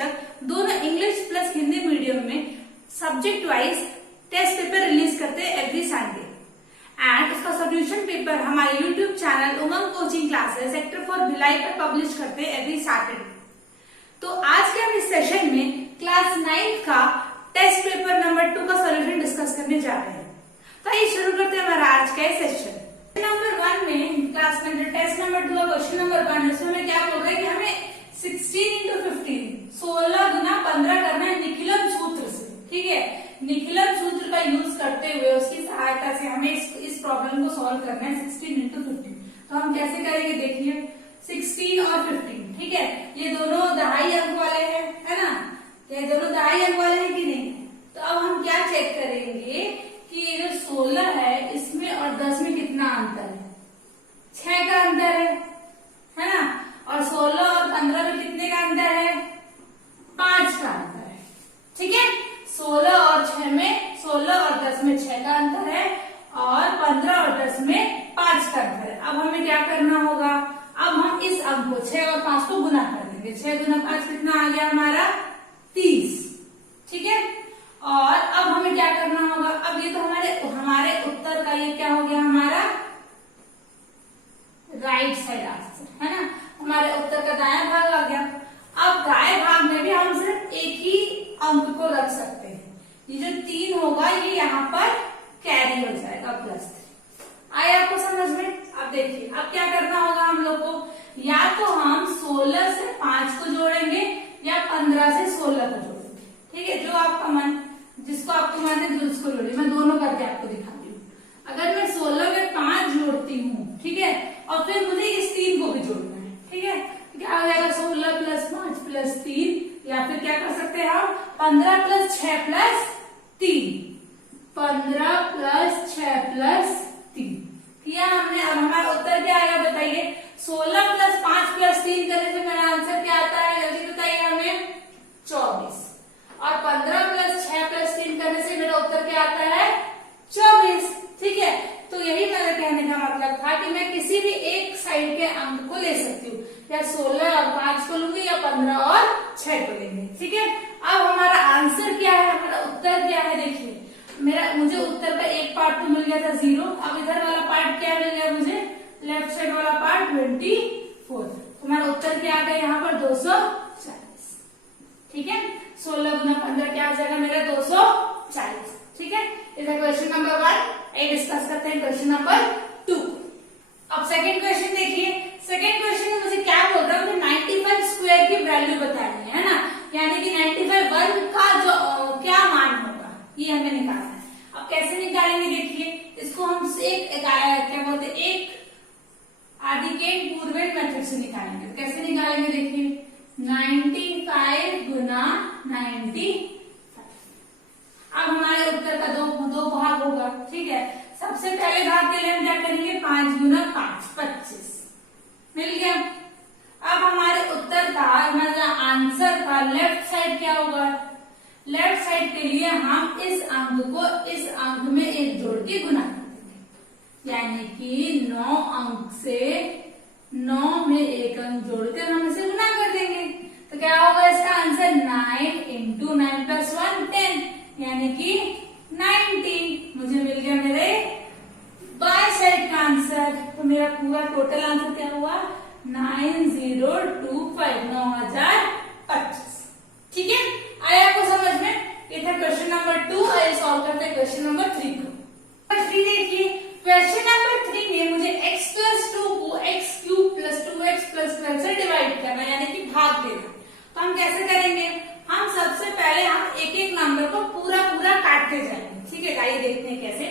शिक्षक दोनों English plus Hindi medium में subject wise test paper release करते हैं एवरी संडे एंड उसका सॉल्यूशन पेपर हमारे YouTube channel Umang coaching classes sector 4 Bhilai पर पब्लिश करते हैं एवरी सैटरडे। तो आज के हम इस सेशन में क्लास 9 का टेस्ट पेपर नंबर 2 का सॉल्यूशन डिस्कस करने जा रहे हैं। तो आइए शुरू करते हैं हमारा आज का सेशन। नंबर 1 में क्लास में टेस्ट नंबर 2 का क्वेश्चन नंबर 1 है, इसमें हमें क्या बोल रहा है कि हमें 16 into 15 16 गुना 15 करना है निखिलन सूत्र से। ठीक है, निखिलन सूत्र का यूज करते हुए उसकी सहायता से हमें इस प्रॉब्लम को सॉल्व करना है 16 into 15। तो हम कैसे करेंगे देखिए, 16 और 15, ठीक है, ये दोनों दहाई अंक वाले हैं, है ना, ये दोनों दहाई अंक वाले हैं कि नहीं। तो अब हम क्या चेक करेंगे कि ये जो 16 है इसमें और 10 में कितना अंतर है, 6 का अंतर है ना, और 16 और 15 में कितने का अंतर है, 5 का अंतर है। ठीक है, 16 और 6 में 16 और 10 में 6 का अंतर है और 15 और 10 में 5 का अंतर है। अब हमें क्या करना होगा, अब हम इस अंक को 6 और 5 को गुना कर देंगे। 6 गुना 5 कितना आ गया हमारा 30। ठीक है, और अब हमें क्या करना होगा, अब ये तो हमारे उत्तर का ये क्या हो गया, हमारा राइट साइड आंसर है ना, हमारे उत्तर का दायां भाग आ गया। अब दाएं भाग में भी हम सिर्फ एक ही अंक को रख सकते हैं, ये जो 3 होगा ये यहाँ पर कैरी हो जाएगा +3। आए आपको समझ में। अब देखिए अब क्या करना होगा हम लोग को, या तो हम 16 से 5 को जोड़ेंगे या 15 से 16 को जोड़ेंगे। ठीक है, जो आपका मन, जिसको आपको मन है उसको जोड़िए। मैं दोनों करके आपको दिखाती हूँ। अगर मैं 16 में 5 जोड़ती हूँ, ठीक है, और फिर मुझे इस 3 को भी जोड़ना है, ठीक है, क्या हो जाएगा 16 + 5 + 3, या फिर क्या कर सकते हैं हम 15 + 6 + 3, 15 + 6 + 3 किया हमने। अब हमारा उत्तर क्या आएगा बताइए, 16 + 5 + 3 करने से मेरा आंसर क्या आता है, जल्दी बताइए हमें, 24। और 15 + 6 + 3 करने से मेरा उत्तर क्या आता है, 24। ठीक है, तो यही मेरा कहने का मतलब था कि मैं किसी भी एक साइड के अंक को ले सकती हूँ, या 16 और 5 को लूंगी या 15 और 6 को लेंगे। ठीक है, अब हमारा आंसर क्या है, हमारा उत्तर क्या है, देखिए मुझे उत्तर का एक पार्ट तो मिल गया था 0। अब इधर वाला पार्ट क्या मिल गया मुझे, लेफ्ट साइड वाला पार्ट 24। तो हमारा उत्तर क्या आ गया यहाँ पर 240। ठीक है, 16 गुना 15 क्या आ जाएगा मेरा 240। ठीक है, इधर क्वेश्चन नंबर 1 ये डिस्कस करते हैं क्वेश्चन नंबर 2। अब सेकंड क्वेश्चन देखिए। सेकंड क्वेश्चन में मुझे क्या बोल रहा है, मुझे 95 स्क्वायर की वैल्यू बतानी है ना, यानी कि 95 वर्ग का जो क्या मान होगा ये हमें निकालना है। अब कैसे निकालेंगे देखिए, इसको हम क्या बोलते हैं, एक आदिकेन पूर्वेण मेथड से निकालेंगे। कैसे निकालेंगे देखिए, 95 गुना 95। अब हमारे उत्तर का दो भाग होगा। ठीक है, सबसे पहले भाग के लिए हम क्या करेंगे, 5 गुना 5 25 मिल गया। अब हमारे उत्तर का हमारा आंसर का लेफ्ट साइड क्या होगा, लेफ्ट साइड के लिए हम इस अंक को इस अंक में 1 जोड़ के गुना कर देंगे, यानी कि 9 अंक से 9 में 1 अंक जोड़कर हम इसे गुना कर देंगे। तो क्या होगा इसका आंसर, 9 × 9 + 1 10, यानी कि 90। मुझे मिल गया मेरे बाएं साइड का आंसर। तो मेरा पूरा टोटल आंसर क्या हुआ, 9025 9025। ठीक है, आया आपको समझ में। ये था क्वेश्चन नंबर 2। आइए सॉल्व करते हैं क्वेश्चन नंबर 3 को। नंबर 3 देखिए, क्वेश्चन नंबर 3 में मुझे x + 2 को x³ + 2x + 12 से डिवाइड करना, यानी कि भाग देना। तो हम कैसे करेंगे, हम सबसे पहले हम एक एक नंबर को पूरा काटते जाएंगे। ठीक है, आइए देखते हैं कैसे।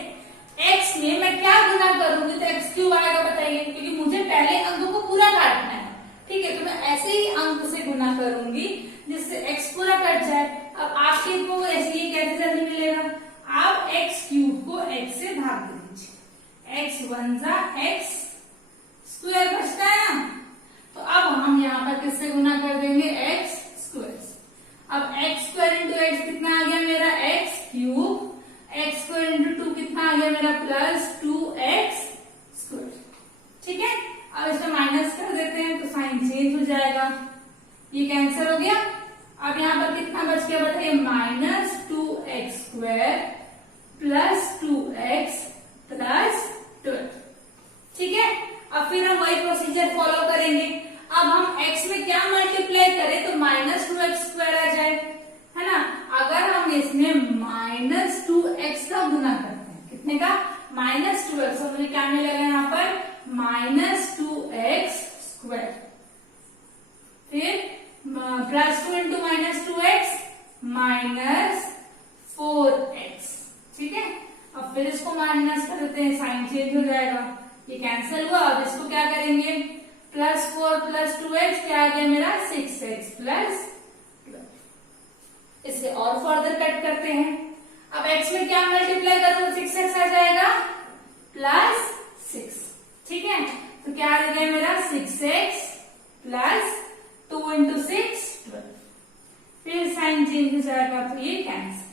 x में मैं क्या गुना करूंगी तो x³ आएगा बताइए, क्योंकि मुझे पहले अंक को पूरा काटना है। ठीक है, तो मैं ऐसे ही अंक से गुना करूंगी जिससे x पूरा कट जाए। अब आपके को ऐसे ही कैसे जल्दी मिलेगा, आप x³ को x से भाग दीजिए, x 1 जा x² बचता है ना। तो अब हम यहाँ पर किससे गुना कर देंगे, x²। अब x² × x कितना आ गया मेरा, x³। x² × 2 कितना आ गया मेरा, +2x²। ठीक है, अब इसमें माइनस कर देते हैं तो साइन चेंज हो जाएगा, ये कैंसिल हो गया। अब यहाँ पर कितना बच गया बताइए, -2x² + 2x + 12। ठीक है, अब फिर हम वही प्रोसीजर फॉलो करेंगे। अब हम x में क्या मल्टीप्लाई करें तो -2x² आ जाए, है ना। अगर हम इसमें -2x का गुना करते हैं, कितने का, -2x, तो मुझे क्या मिलेगा यहाँ पर, -2x², फिर +2 × -2x -4x। ठीक है, अब फिर इसको माइनस कर देते हैं, साइन चेंज हो जाएगा, ये कैंसिल हुआ। अब इसको क्या करेंगे, +4 + 2x क्या आ गया मेरा, 6x + 12। इसे और फर्दर कट करते हैं। अब x में क्या मल्टीप्लाई करूं तो 6x आ जाएगा +6। ठीक है, तो क्या आ गया मेरा 6x + 2 × 6 12। फिर साइन चेंज हो जाएगा तो ये कैंसिल।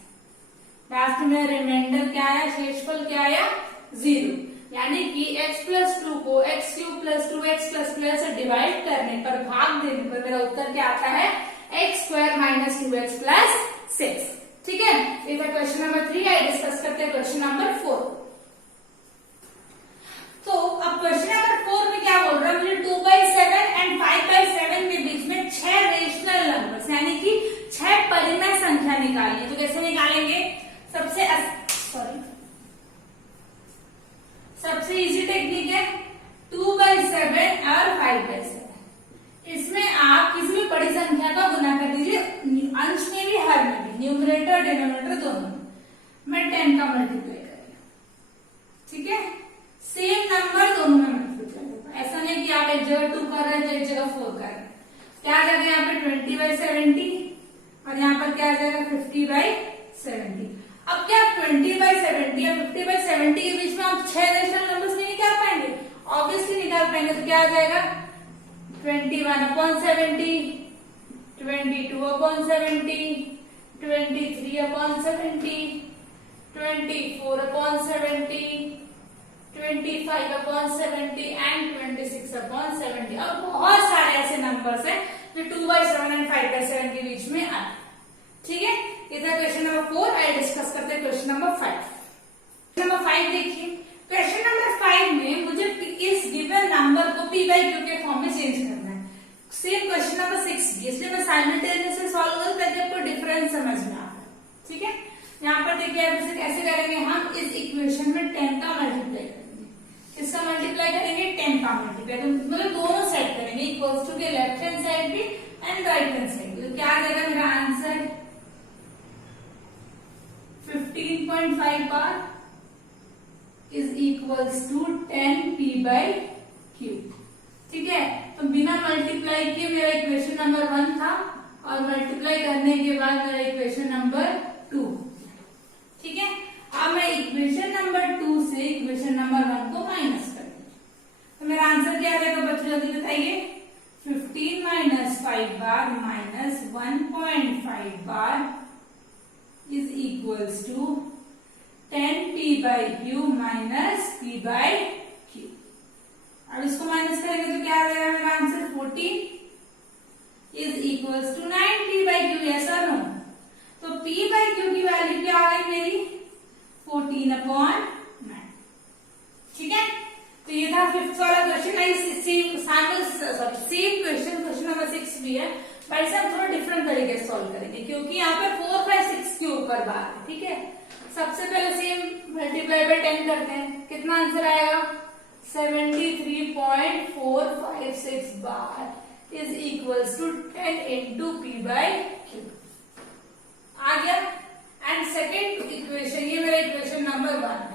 लास्ट में रिमाइंडर क्या आया, शेषफल क्या आया, 0। यानी कि x + 2 को x³ + 2x + 12 से डिवाइड करने पर, भाग देने पर मेरा उत्तर क्या आता है, x² - 2x + 6। ठीक है, ये था क्वेश्चन नंबर 3। आई डिस्कस करते हैं क्वेश्चन नंबर 4। तो अब क्वेश्चन नंबर 4 में क्या बोल रहा है, मुझे 2/7 और 5/7 के बीच में 6 रेशनल नंबर्स यानी कि 6 परिमेय संख्या निकालनी है। तो कैसे निकालेंगे, सबसे इजी टेक्निक है 2/7 और 5/7। इसमें आप किसी भी बड़ी संख्या का गुना कर दीजिए, अंश में भी हर में भी, न्यूमरेटर डिनोमिनेटर दोनों में। मैं 10 का मल्टीप्लाई करेंगे, ठीक है, सेम नंबर दोनों में मल्टीप्लाई करेंगे। ऐसा नहीं कि आप एक जगह 2 कर रहे हैं तो एक जगह 4 कर रहे हैं। क्या आ जाएगा यहाँ पे 20/70 और यहाँ पर क्या आ जाएगा 50/70। अब क्या 20/70 या 50/70 के बीच में आप 6 रेशनल नंबर्स नहीं निकाल पाएंगे, ऑब्वियसली निकाल पाएंगे। तो क्या आ जाएगा 21/70, 22/70, 23/70, 24/70, 25/70 एंड 26/70। और बहुत सारे ऐसे नंबर्स हैं जो 2/7 और 5/7 के बीच में आते हैं। ठीक है, ये था क्वेश्चन नंबर 4। आई डिस्कस करते हैं क्वेश्चन नंबर 5। क्वेश्चन नंबर 5 देखिए, क्वेश्चन नंबर 5 में मुझे इस गिवन नंबर को p/q के फॉर्म में चेंज करना है। सेम क्वेश्चन नंबर 6 भी, इसलिए मैं साइमल्टेनियसली सॉल्व करूं ताकि आपको डिफरेंस समझ में आ जाए। ठीक है, यहाँ पर देखिए आप इसे कैसे करेंगे, हम इस इक्वेशन में 10 का मल्टीप्लाई करेंगे। किसका मल्टीप्लाई करेंगे, 10 का मल्टीप्लाई, तो मतलब दोनों साइड करेंगे, इक्वल्स टू के लेफ्ट हैंड साइड भी एंड राइट हैंड साइड भी। तो क्या आ जाएगा मेरा answer 15.5 bar is equals to 10 p/q। ठीक है, तो बिना मल्टीप्लाई किए मेरा इक्वेशन नंबर 1 था और मल्टीप्लाई करने के बाद मेरा इक्वेशन नंबर 2। ठीक है, अब मैं इक्वेशन नंबर 2 से इक्वेशन नंबर 1 को माइनस कर दूंगी। तो मेरा आंसर क्या आ जाएगा बच्चों, जल्दी बताइए। 15 - 5 bar minus 1.5 bar is equals to 10 p/q minus p/q। अब इसको माइनस करेंगे तो क्या आ जाएगा मेरा answer 14 is equals to 9 p/q। Yes और नो, तो p/q की वैल्यू क्या आ गई मेरी 14/9। ठीक है, तो ये था 5th वाला क्वेश्चन। सेम क्वेश्चन नंबर 6 भी है, पर इसे हम थोड़ा डिफरेंट तरीके से सॉल्व करेंगे क्योंकि यहाँ पे 4, 5, 6 के ऊपर बात है। ठीक है, सबसे पहले सेम मल्टीप्लाई बाय 10 करते हैं, कितना आंसर आएगा 73.456 bar is equals to 10 × p/q आ गया। एंड सेकेंड इक्वेशन, ये मेरा इक्वेशन नंबर 1 है।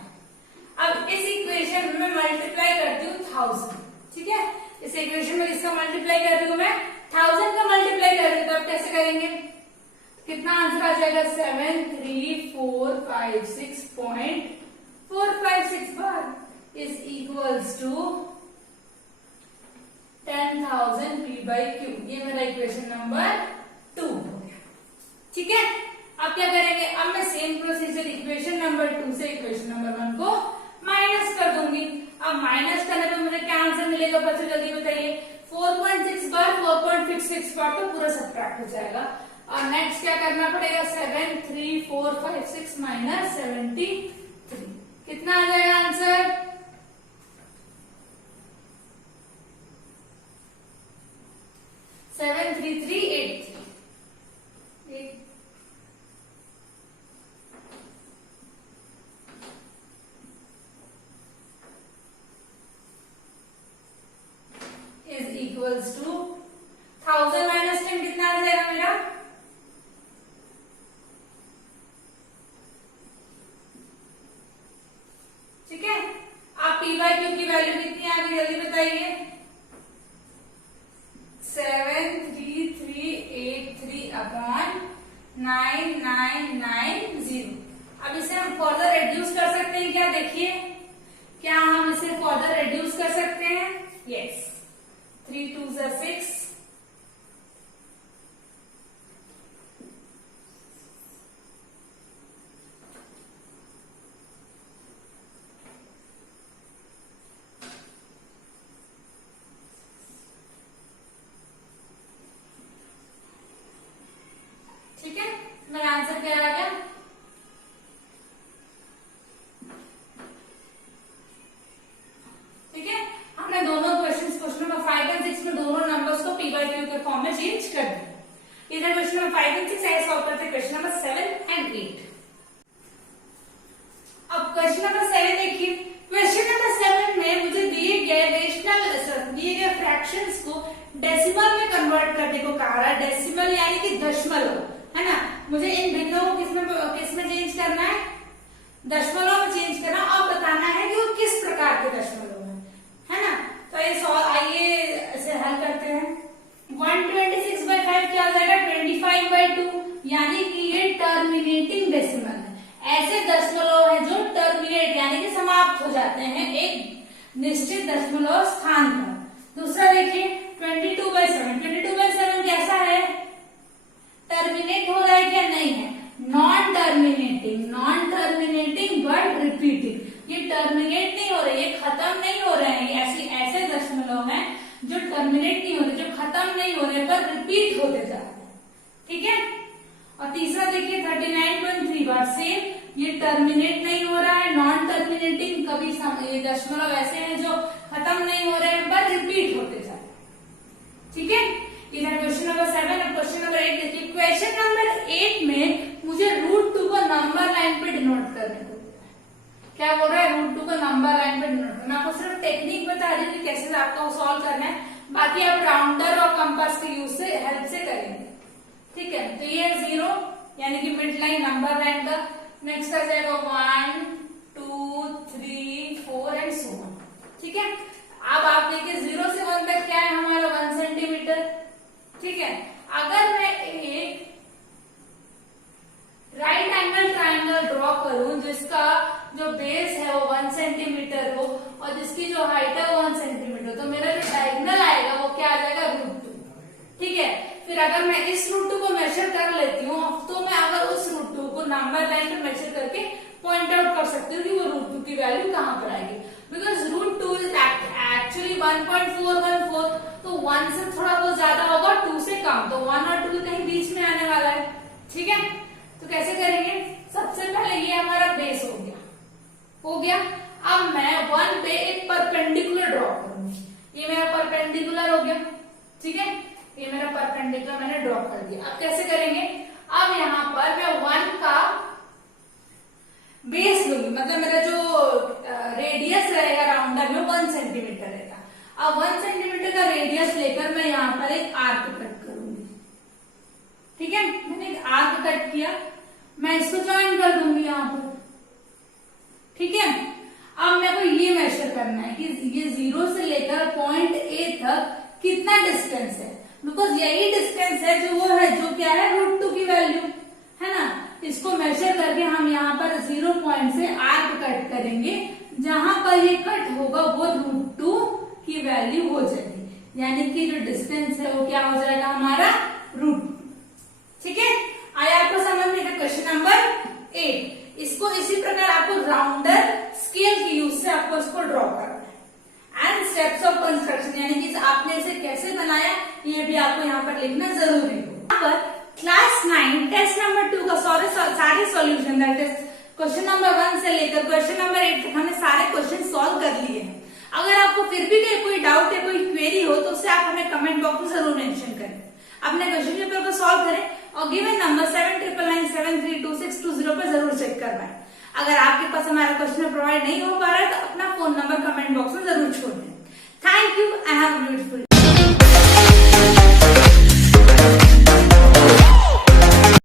अब इस इक्वेशन में मल्टीप्लाई करती हूँ 1000। ठीक है, इस इक्वेशन में इसका मल्टीप्लाई कर रही हूँ मैं 1000 का मल्टीप्लाई कर रही हूँ, तो अब कैसे करेंगे, कितना आंसर आ जाएगा 73456.456 बार इज इक्वल्स टू 10,000 p/q। ये मेरा इक्वेशन नंबर 2 हो गया। ठीक है, अब क्या करेंगे, अब मैं सेम प्रोसीजर इक्वेशन नंबर 2 से इक्वेशन नंबर 1 को माइनस कर दूंगी। अब माइनस करने पर मुझे क्या आंसर मिलेगा बच्चों, जल्दी बताइए। 4.6 बार 2.66 पर तो पूरा सब्ट्रैक्ट हो जाएगा। और नेक्स्ट क्या करना पड़ेगा, 7 3 4 5 6 माइनस 73, कितना आ जाएगा answer? 73383। Is equals to 1000 minus 10 कितना आ जाएगा मेरा? ठीक है, आप पी बाई क्यू की वैल्यू कितनी आ गई जल्दी बताइए। 73383 अपॉन 9990। अब इसे हम फर्दर रिड्यूस कर सकते हैं क्या? देखिए, क्या हम इसे फर्दर रिड्यूस कर सकते हैं? यस, 3 2 6, ठीक है, मेरा आंसर क्या आ गया? ठीक है, हमने दोनों क्वेश्चन नंबर 5 और 6 में दोनों नंबर्स को पी बाई क्यू के फॉर्म में चेंज कर दिया। इधर क्वेश्चन नंबर 5 और 6 ऐसे सॉल्व करते हैं क्वेश्चन नंबर 7 एंड 8। अब क्वेश्चन नंबर 7 देखिए, क्वेश्चन नंबर 7 में मुझे दिए गए फ्रैक्शंस को डेसिमल में कन्वर्ट करने को कहा रहा है। डेसिमल यानी कि दशमलव, है ना। मुझे इन भिन्नों को किसमें चेंज करना है? दशमलव में चेंज करना, और बताना है कि वो किस प्रकार के दशमलव है ना। तो ये आइए इसे हल करते हैं। 126/5 क्या हो जाएगा? 25/2, यानी कि ये टर्मिनेटिंग डेसिमल है। ऐसे दशमलव है जो टर्मिनेट यानी कि समाप्त हो जाते हैं एक निश्चित दशमलव स्थान पर। दूसरा देखिए 22/7। 22/7 कैसा है? टर्मिनेट हो रहा है क्या? नहीं है, नॉन टर्मिनेटिंग बट रिपीटिंग। ये टर्मिनेट नहीं हो रहे, ये खत्म नहीं हो रहे हैं। ऐसे दशमलव हैं जो टर्मिनेट नहीं हो रहे, जो खत्म नहीं हो रहे पर रिपीट होते जा रहे हैं। ठीक है, और तीसरा देखिए 39.3 बार सेम, ये टर्मिनेट नहीं हो रहा है, नॉन टर्मिनेटिंग। कभी ये दशमलव ऐसे हैं जो खत्म नहीं हो रहे हैं पर रिपीट होते जा रहे हैं। ठीक है, इधर क्वेश्चन नंबर 7 और क्वेश्चन नंबर 8 देखिए। क्वेश्चन नंबर 8 में मुझे √2 को नंबर लाइन पे डिनोट करने को क्या बोल रहा है? √2 को नंबर लाइन पे डिनोट करना। आपको सिर्फ टेक्निक बता रही हूँ कैसे आपको सॉल्व करना है, बाकी आप राउंडर और कंपास के यूज से हेल्प से करेंगे। ठीक है, तो ये 0 यानी कि मिड लाइन नंबर लाइन का। नेक्स्ट आ जाएगा 1 2 3 4 एंड सो ऑन। ठीक है, अब आप देखिए 0 से 1 तक क्या है हमारा? 1 सेंटीमीटर। ठीक है, अगर मैं एक राइट एंगल ट्राइंगल ड्रॉ करूं जिसका जो बेस है वो 1 सेंटीमीटर हो और जिसकी जो हाइट है वो 1 सेंटीमीटर, तो मेरा जो डायगोनल आएगा वो क्या आ जाएगा? √2। ठीक है, फिर अगर मैं इस √2 को मेजर कर लेती हूँ तो मैं अगर उस √2 को नंबर लाइन पे मेजर करके पॉइंट आउट कर सकती हूँ कि वो √2 की वैल्यू कहाँ पर आएगी। बिकॉज √2 इज एक्चुअली 1.414, तो 1 से थोड़ा बहुत ज्यादा होगा, 2 से कम, तो 1 और 2 कहीं बीच में आने वाला है। ठीक है, तो कैसे करेंगे? सबसे पहले ये हमारा बेस हो गया। अब मैं 1 पे एक परपेंडिकुलर ड्रॉ करूंगी। ये मेरा परपेंडिकुलर हो गया। ठीक है, ये मेरा परपेंडिकुलर मैंने ड्रॉ कर दिया। अब कैसे करेंगे? अब यहाँ पर मैं 1 का बेस लूंगी, मतलब मेरा जो रेडियस रहेगा राउंडर में 1 सेंटीमीटर रहेगा। अब 1 सेंटीमीटर का रेडियस लेकर मैं यहाँ पर एक आर्क कट करूंगी। ठीक है, मैंने एक आर्क कट किया, मैं इसको ज्वाइन कर दूंगी यहाँ पर। ठीक है, अब मेरे को ये मेजर करना है कि ये 0 से लेकर पॉइंट A तक कितना डिस्टेंस है। बिकॉज यही डिस्टेंस है जो वो है जो क्या है? √2 की वैल्यू है ना। इसको मेजर करके हम यहाँ पर 0 पॉइंट से आर्क कट करेंगे। जहां पर ये कट होगा वो √2 की वैल्यू हो जाएगी, यानी कि जो डिस्टेंस है वो क्या हो जाएगा हमारा? √2। ठीक है, आया आपको समझ में? Question number 8। इसको इसी प्रकार आपको राउंडर स्केल के यूज से आपको इसको ड्रॉ करना है। एंड स्टेप्स ऑफ कंस्ट्रक्शन, यानी कि आपने इसे कैसे बनाया ये भी आपको क्लास 9 टेस्ट नंबर 2 का सारे solution, that is question number 1 से लेकर क्वेश्चन नंबर 8 तक हमने सारे क्वेश्चन सॉल्व कर लिए हैं। अगर आपको फिर भी कोई डाउट या कोई क्वेरी हो तो उसे आप हमें कमेंट बॉक्स में जरूर मेंशन करें। अपने क्वेश्चन पेपर को सॉल्व करें और गिवन नंबर 7999732620 पर जरूर चेक करवाएं। अगर आपके पास हमारा क्वेश्चन प्रोवाइड नहीं हो पा रहा है तो अपना फोन नंबर कमेंट बॉक्स में जरूर छोड़ दें। Thank you and have a beautiful